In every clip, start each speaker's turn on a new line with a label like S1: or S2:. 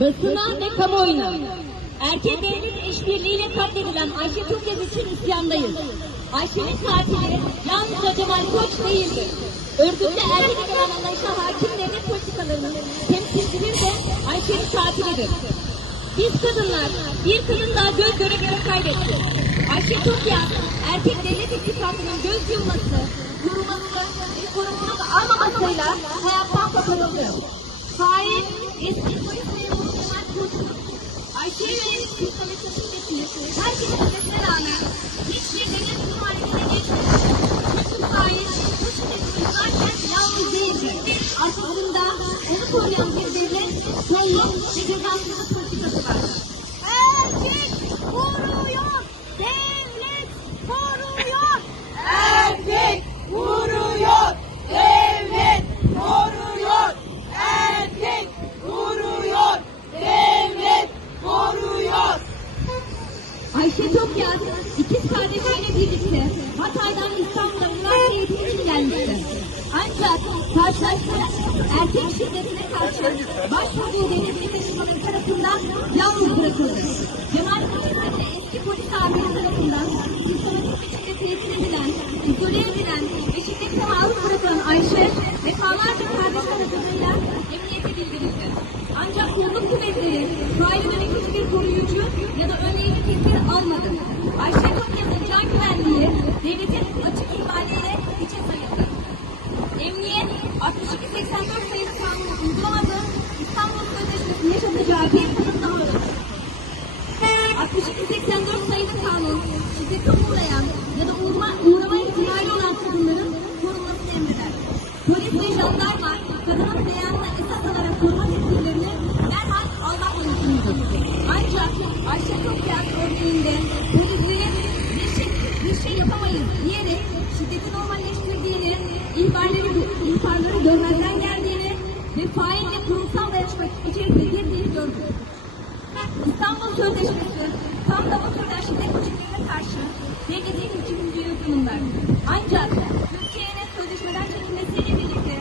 S1: basına ve kamuoyuna erkek devlet işbirliğiyle katledilen Ayşe Tukyaz için isyandayız. Ayşe'nin katili yalnızca Cemal Koç değildir. Örgütle erkek egemen anlayışa hakim devlet politikalarının temsilcileri de Ayşe'nin katilidir. Biz kadınlar bir kadın daha göz göre göre kaybetti. Ayşe Tukyaz erkek devlet ittifakının göz yumması, koruması ve sorumluluk almamasıyla hayattan koparıldı. Hain eski polis memuru Kemal Kurt'un Ayşe'ye yönelik kutlaması şiddetini terk edilmesine rağmen hiçbir devlet ihmalesine geçmedi. Bütün hain bu şiddeti uygularken yalnız değildi. Aslında onu koruyan bir devlet, kolluk ve cezasızlık politikası var. Erkek koruyor, devlet koruyor.
S2: Erkek vuruyor, devlet koruyor. Erkek vuruyor, devlet koruyor.
S1: Ayşe Tokyaz ikiz kardeşiyle birlikte Hatay'dan İstanbul'a üniversite eğitimi için gelmişti. Ancak karşılaştığı erkek şiddetine karşı başvurduğu devlet yetişmaları tarafından yalnız bırakıldı. Cemal Kılıçdaroğlu eski polis amiri tarafından sistematik biçimde tehdit edilen, izole edilen ve şiddete maruz bırakılan Ayşe defalarca kardeş aracılığıyla emniyete bildirildi. Ancak kolluk kuvvetleri faili yönetici bir koruyucu ya da önleyici tedbir almadı. Ayşe Двигатель. Gördük. İstanbul Sözleşmesi tam da bu türden şiddet biçimlerine karşı devletin hükümlülüğü durumlar. Ancak Türkiye'nin sözleşmeden çekilmesiyle birlikte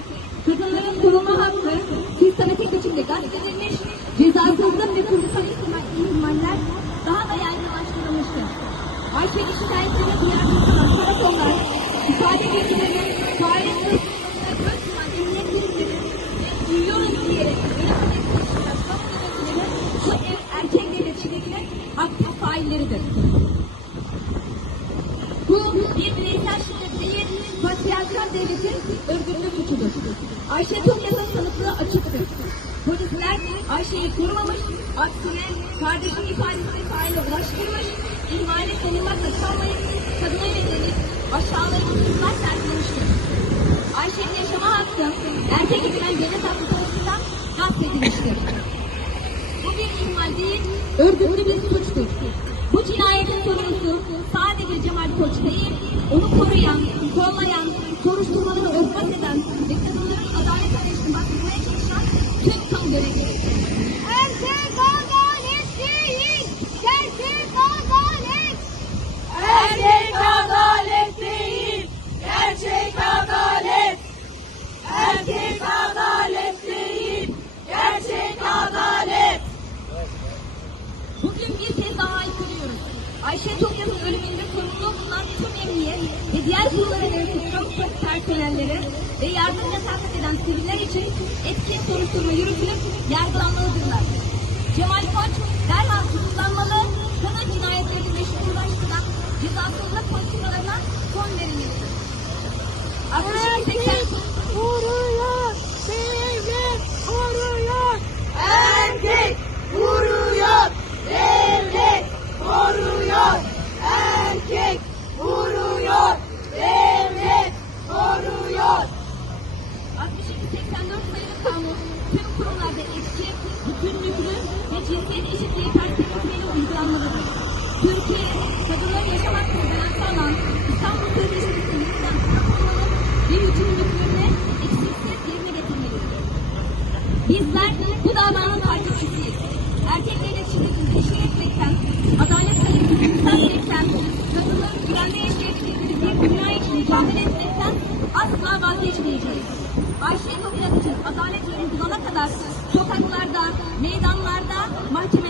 S1: kadınların korunma hakkı sistematik biçimde gasp edilmiş, cezasızlık ve kurumsal ihmaller daha da yaygınlaştırılmıştır. Ayşe'nin şikayetlerine duyarlı karakollar, ifade bilgileri, faaliyet sözleşmelerine göz yuman emniyet birimleri ve duyuyoruz diyerek yönetim bu ev erkek devletçilerinin aktif failleridir. Bu bir bireysel şiddet değil, patriarkal devletin örgütlü suçudur. Ayşe Tonya'nın tanıklığı açıktır. Polisler Ayşe'yi korumamış, aksine kardeşin ifadesini faile ulaştırmış, ihmale konulmakla kalmayıp kadına yönelik aşağılayıcı tutumlar sergilemiştir. Ayşe'nin yaşama hakkı erkek edilen devlet hakkı tarafından gasp edilmiştir. Bu bir ihmal değil, örgütlü bir suçtur. Bu cinayetin sorumlusu sadece Cemal Koç değil, onu koruyan, kollayan, tüm kamu görevlileri.
S2: Erkek adalet değil, gerçek adalet. Erkek adalet değil, gerçek adalet. Erkek adalet değil, gerçek adalet.
S1: Bugün bir kez daha aykırıyoruz. Ayşe Tonya'nın ölümünde sorumlu bulunan tüm emniyet ve diğer kurumlara mensup kamu personelleri ve yardım yasak eden siviller için etkin soruşturma yürütülüp yargılanmalıdırlar. Bizler bu davanın takipçisiyiz. Erkek devlet şiddetini eşit etmekten, adalet talebini yükseltmekten, kadınların güvenli yaşayabilecekleri bir dünya için mücadele etmekten asla vazgeçmeyeceğiz. Ayşe Tokyaz için adalet uygulana kadar sokaklarda, meydanlarda, mahkemelerde